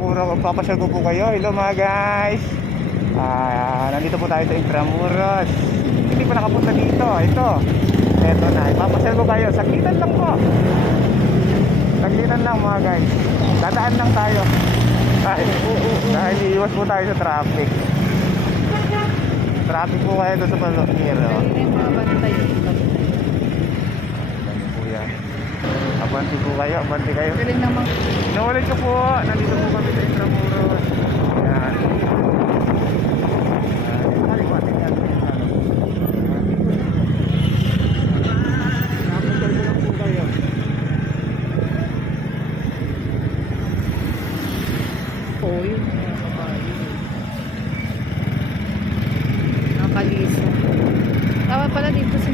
Papasyal ko po kayo. Hello mga guys. Nandito po tayo sa Intramuros. Hindi pa nakapunta dito. Ito na. Ipapasyal ko kayo. Saglitan lang po. Saglitan lang mga guys. Dadaan lang tayo. Dahil iiwas po tayo sa traffic. Traffic po kayo doon sa Palokiro. Kanina yung mga bantay dito. Ganyan po yan. Abanti po kayo. Abanti kayo. Galing naman. Inuulit ko po. Nandito po kami sa Intramuros. Yan. Kaliwatin yan. Napuntal ko lang po kayo. Oo, yun mga kabayo. Nakaliso. Tama pala dito sa